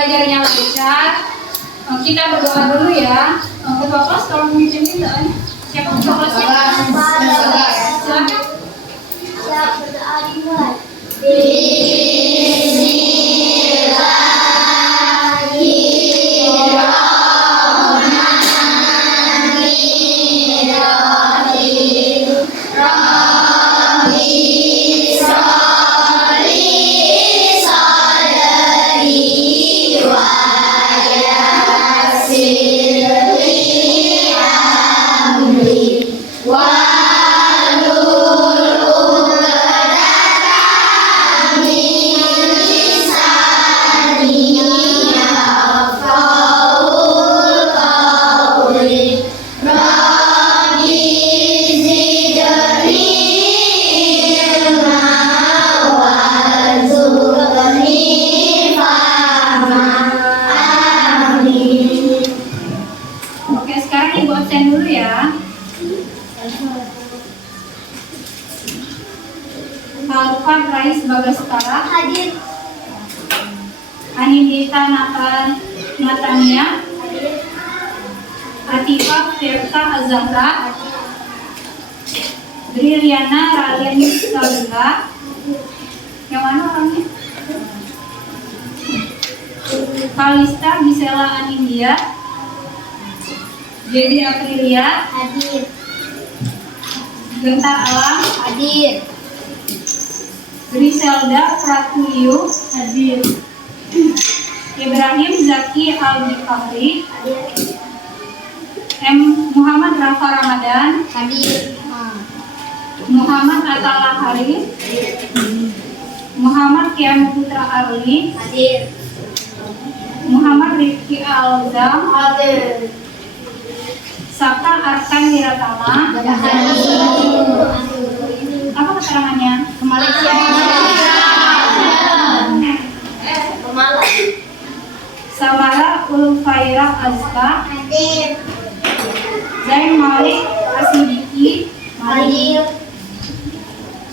belajarnya lancar. Kita berdoa dulu ya. Ketua kelas tolong memimpin doanya. Siapa ketua kelasnya? Silakan. Siap, berdoa dimulai. Alfan Rais Bagastara Hadir. Anindita Natania Atifah Firta Azahra Briliana Ralian Salila. Yang mana orangnya? Kalista Gisela Anindya Jadi Aprilia Hadir. Gentar Alam Hadir. Griselda Pratuliu hadir. Ibrahim Zaki Al-Bifahri Hadir. Muhammad Rafa Ramadan Hadir. Muhammad Atala Haris Muhammad Kiam Putra Arli Hadir. Muhammad Rifki Alzam Hadir. Sabta Arkan Wiratama. Apa keterangannya? Malaysia. Samara Ulfaira Azka Hadir. Zain Malik Asidiki Hadir.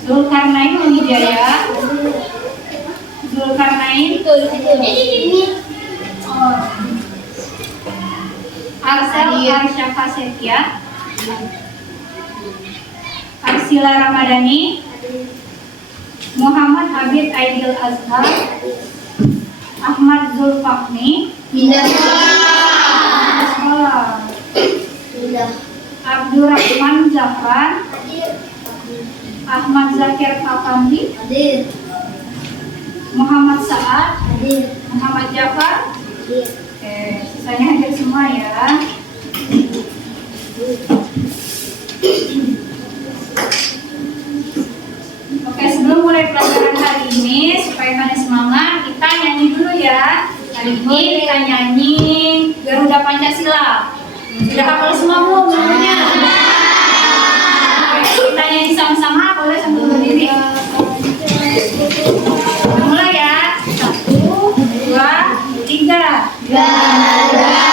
Zulkarnain Wijaya Zulkarnain Arsel Arsyafa Setia Arsila Ramadhani Muhammad Abid Aidil Azhar Ahmad Zulfahmi Abdurrahman Zafran Ahmad Zakir Fakandi Hadir. Muhammad Saad Hadir. Muhammad Jafar. Hadir. Sisanya hadir semua ya. Oke, sebelum mulai pelajaran hari ini, supaya kalian semangat, kita nyanyi dulu ya. Hari ini kita nyanyi Garuda Pancasila. Sudah hafal semua belum semuanya? Oke, kita nyanyi sama-sama, boleh sambil berdiri. Mulai ya. 1, 2, 3. Garuda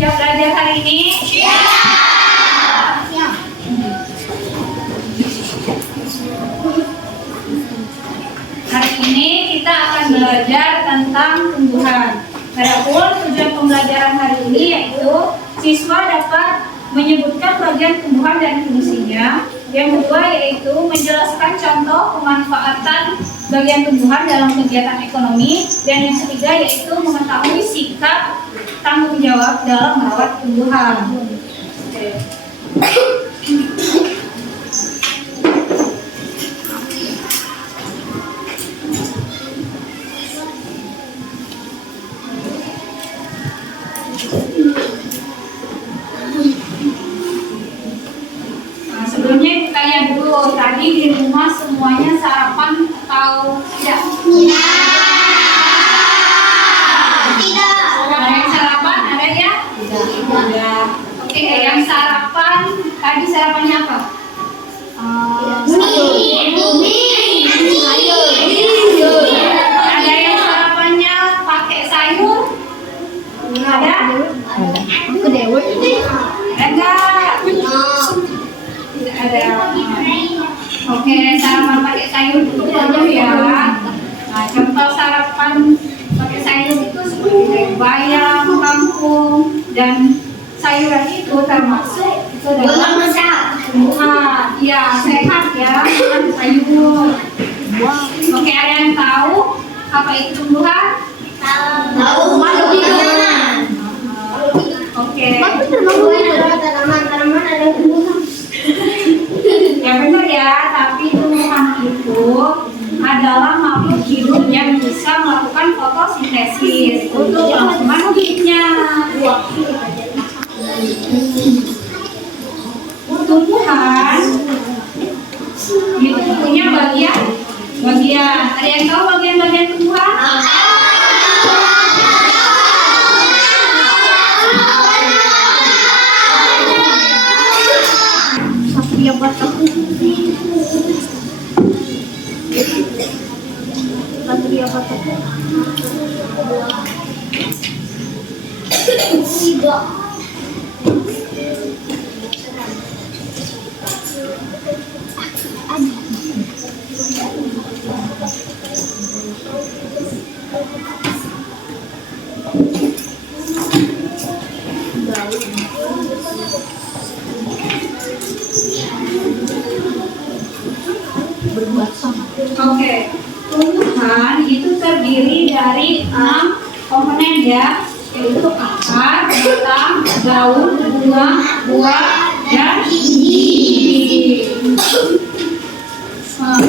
Siap belajar hari ini? Siap. Hari ini kita akan belajar tentang tumbuhan. Adapun tujuan pembelajaran hari ini yaitu siswa dapat menyebutkan bagian tumbuhan dan fungsinya. Yang kedua yaitu menjelaskan contoh pemanfaatan bagian tumbuhan dalam kegiatan ekonomi, dan yang ketiga yaitu mengetahui sikap tanggung jawab dalam merawat tumbuhan. Nah, sebelumnya kita lihat dulu tadi di rumah semuanya sarapan atau tidak? Ada yang sarapan, ada ya? Tidak. Oke, yang sarapan tadi sarapannya apa? Ada yang sarapannya pakai sayur? Ada? Ada? Tidak ada. Oke, sarapan pakai sayur itu dulu ya. Nah, contoh sarapan pakai sayur itu seperti bayam, kangkung, dan sayuran itu termasuk itu dalam tumbuhan. Ya, sehat ya, makan sayur. Oke, ada yang tahu apa itu tumbuhan? Oke. Ya benar ya, tapi tumbuhan itu adalah makhluk hidup yang bisa melakukan fotosintesis untuk kelangsungan hidupnya. Tumbuhan itu punya bagian. Ada yang tahu bagian-bagian tumbuhan? Oke, tumbuhan itu terdiri dari 6 komponen ya, yaitu akar, batang, daun, bunga, buah, dan biji.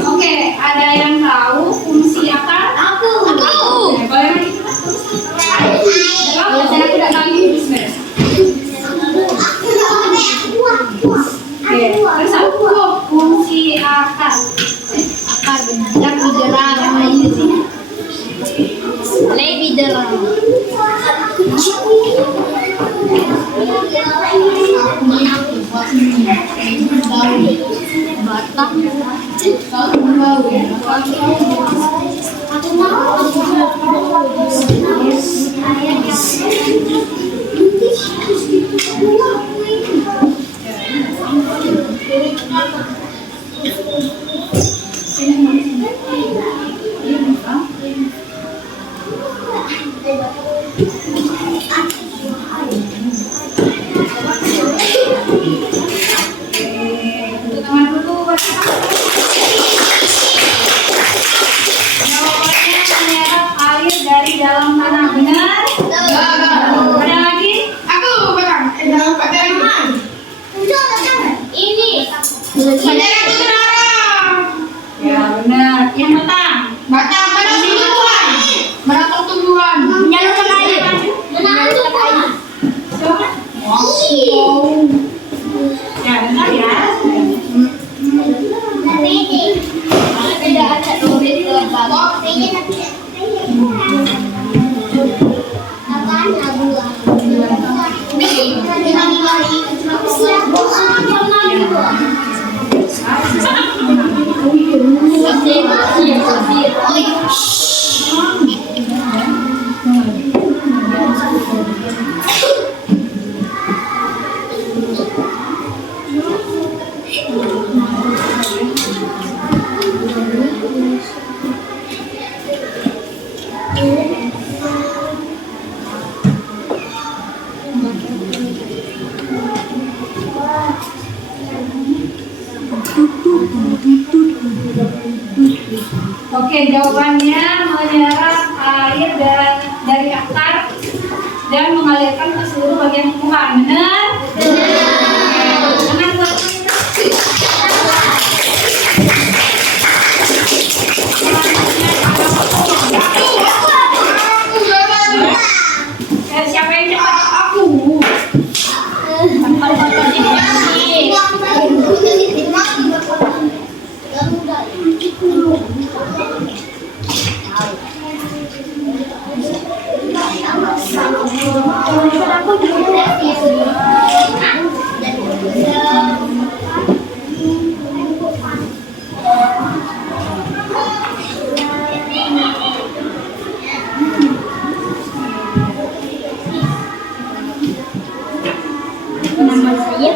Oke, ada yang tahu fungsi akar? Aku. Boleh lagi? Kalau saya tidak tahu. Oke, terus apa fungsi akar? Yang di dalam ini sih lebih dalam batang jawabannya menyerap air dari dalam tanah, benar? Ada lagi? Ya benar. Yang petang. menyalurkan air. Coba. Ya benar ya. Tidak ada duit lembaga. Oke. Oke, jawabannya menyerap air dari akar dan mengalirkan ke seluruh bagian tumbuhan. Benar? Benar. Tangan buat siapa yang cepat? Aku. Nama saya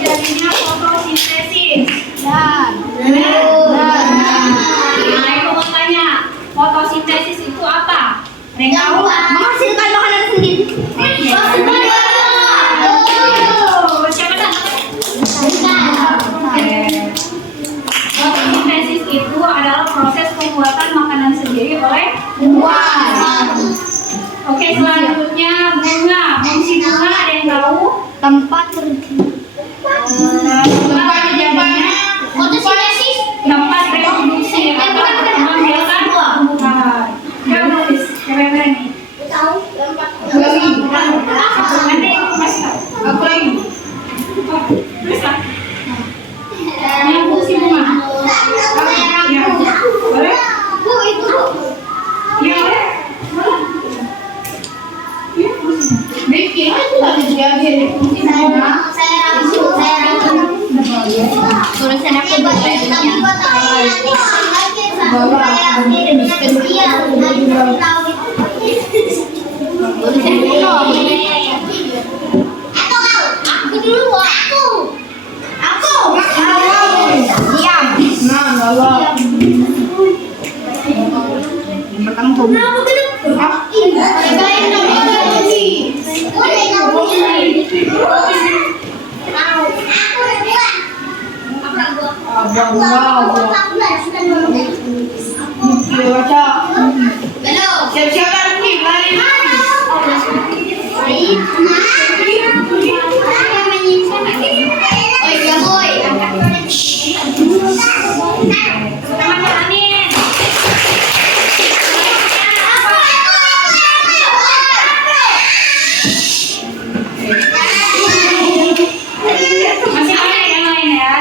jadinya fotosintesis. Dan Nah, aku mau tanya, fotosintesis itu apa? Ada yang tahu? menghasilkan makanan sendiri. Siapa tahu? Fotosintesis itu adalah proses pembuatan makanan sendiri oleh Buah. Oke, selanjutnya bunga. Fungsi bunga ada yang tahu? Tempat terjadi. Bunga jadinya Fotosintesis. tempat reproduksi atau menghasilkan tumbuhan. Siapa nulis? Siapa yang berani? Nanti aku kasih tahu. Aku lagi. Terus lah. Yang fungsi bunga. Ya, boleh? Ya, boleh. Bikin fungsi bunga. Tulisan aku Aku dulu, aku. Diam. Masih banyak yang lain ya.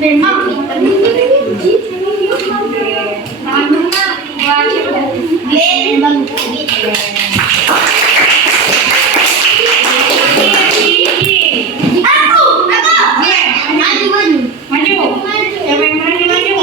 Memang Tangan bunga. Wah, memang Maju. Siapa yang berani maju?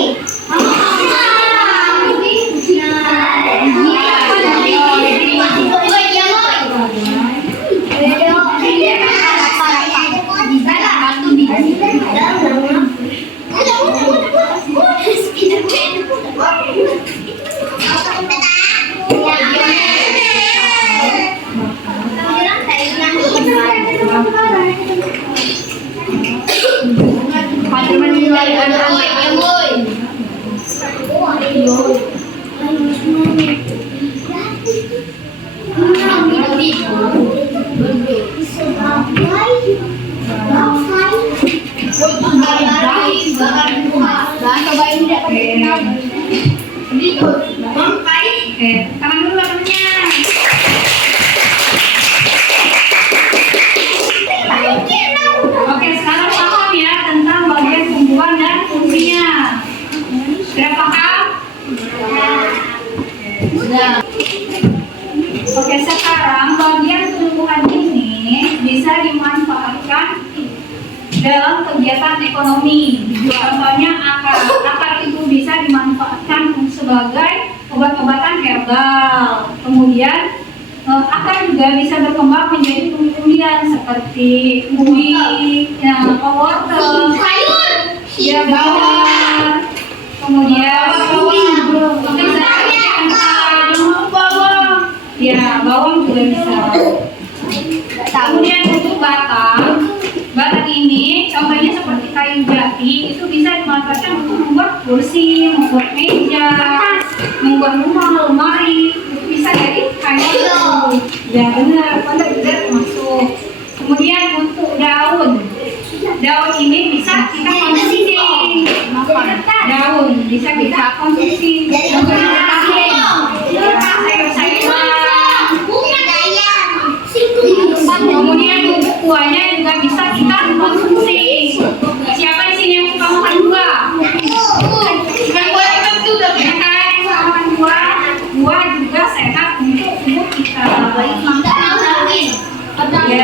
Oke, tangan dulu tangannya. Oke, sekarang paham ya tentang bagian tumbuhan dan fungsinya. Sudah paham? Sudah. Oke, sekarang bagian bisa dimanfaatkan dalam kegiatan ekonomi. Contohnya akar. Akar itu bisa dimanfaatkan sebagai obat-obatan herbal. Kemudian akar juga bisa berkembang menjadi tumbuh-tumbuhan seperti ubi, wortel, ya bawang, kemudian bawang juga bisa. Kemudian untuk batang ini contohnya seperti kayu jati, itu bisa dimanfaatkan untuk membuat kursi, membuat meja, membuat rumah, lemari, itu bisa dari kayu. Ya benar, pada tidak masuk. Kemudian untuk daun ini bisa kita konsumsi. Daun bisa kita konsumsi. Kemudian untuk buahnya juga bisa kita konsumsi. Siapa di sini yang suka makan buah? Buah juga sehat untuk tubuh kita. Oke,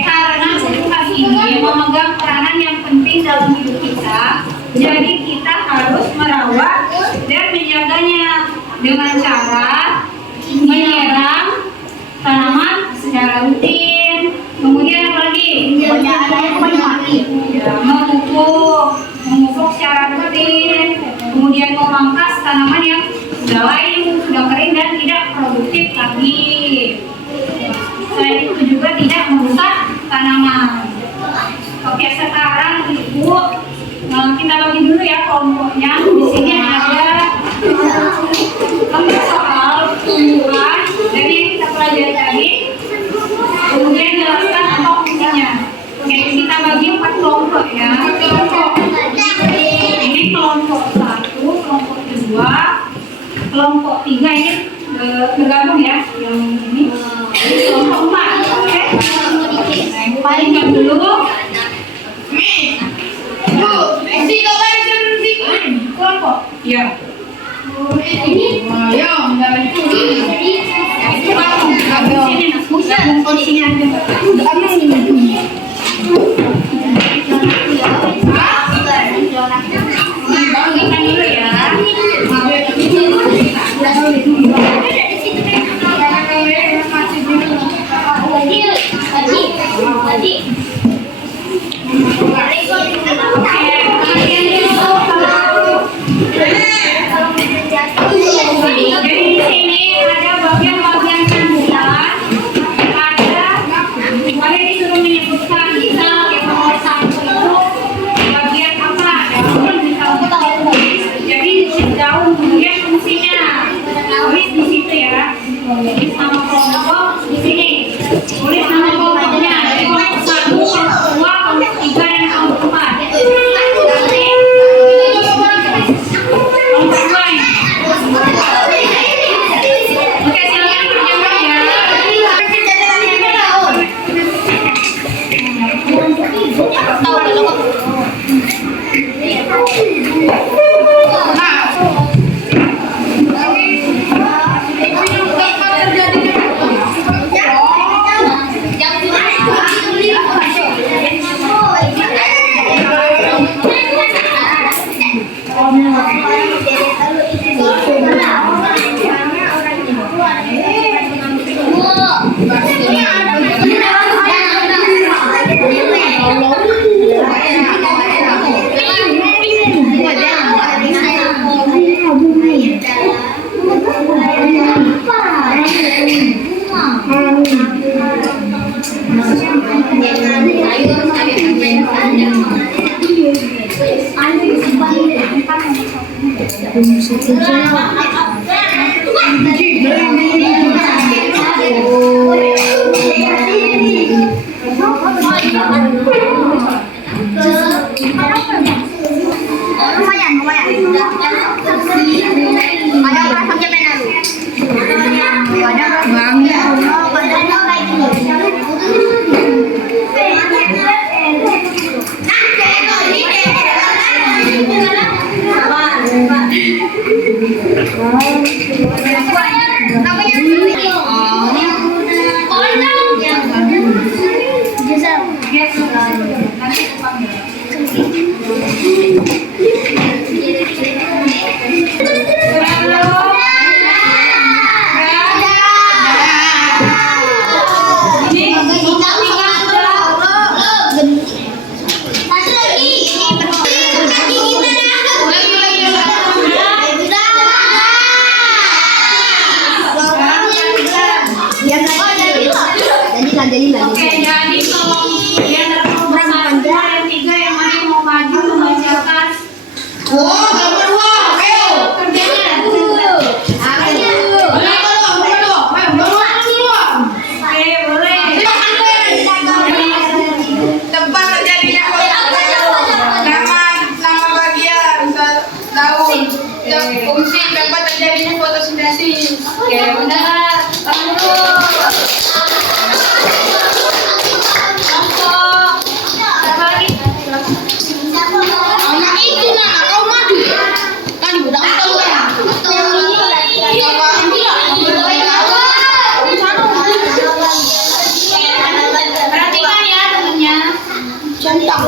karena tumbuhan ini memegang peranan yang penting dalam hidup kita, jadi kita harus merawat dan menjaganya dengan cara menyiram tanaman secara rutin. Kemudian apa lagi? Memupuk secara rutin. Kemudian memangkas tanaman yang sudah layu, sudah kering dan tidak produktif lagi. Selain itu juga tidak merusak tanaman. Oke, sekarang Ibu kita bagi dulu ya kelompoknya. Di sini ada soal tumbuhan dari yang kita pelajari tadi. Kemudian jelaskan apa fungsinya. Oke, kita bagi 4 kelompok ya. Ini kelompok 1, kelompok 2, kelompok 3 ini bergabung ya. Yang ini kelompok 4. Oke. Nah, Ibu bagikan dulu. Kelompok. Ya. Ayo, bagikan dulu ya. Jadi di sini ada bagian-bagian kandungan, boleh disuruh menyebutkan misal yang nomor 1 itu bagian apa? Daun misalnya. Jadi daun kemudian fungsinya, tulis di situ ya. Tulis nama kelompok di sini. Tulis nama kelompoknya. Jadi kelompok 1, kelompok 2, kelompok 3 dan kelompok 4. Kelompok 2 ini. Oke, silakan berjawab ya. Oke, benar. Tangan dulu. Contoh. Apa lagi? Itu nak kau mati. Kan budak tahu ya. Perhatikan ya temennya. Centang.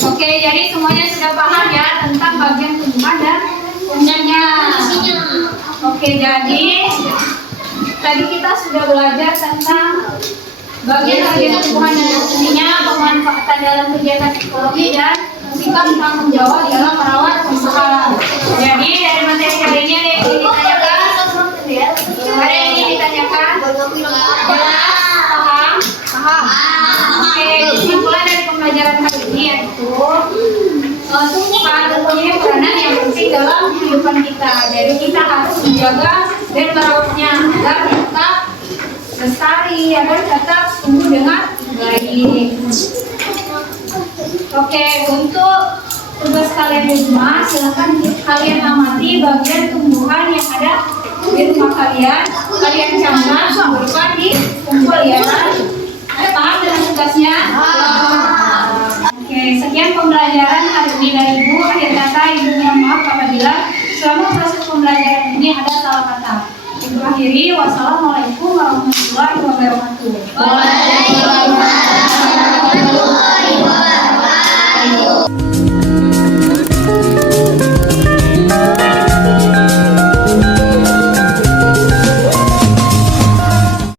Oke, jadi semuanya sudah paham ya tentang bagian tumbuhan dan fungsinya. Oke, jadi tadi kita sudah belajar tentang bagian tumbuhan dan fungsinya, pemanfaatan dalam kegiatan psikologi dan sikap tanggung jawab dalam merawat tumbuhan. Jadi dari materi hari ini ada yang ingin ditanyakan? Ada yang ingin ditanyakan? Jelas? Paham? Paham. Oke, kesimpulan dari pembelajaran hari ini yaitu tumbuhan mempunyai peranan yang penting dalam kehidupan kita. Jadi kita harus menjaga dan merawatnya agar tetap lestari, agar tetap tumbuh dengan baik. Oke, untuk tugas kalian di rumah, silahkan kalian amati bagian tumbuhan yang ada di rumah kalian. Kalian camkan berupa di kumpul ya. Paham dengan tugasnya? Oke, sekian pembelajaran hari ini dari Ibu. Akhir kata Ibu mohon maaf apabila selama proses pembelajaran ini ada salah kata. Ibu akhiri, wassalamualaikum warahmatullahi wabarakatuh. Waalaikumsalam.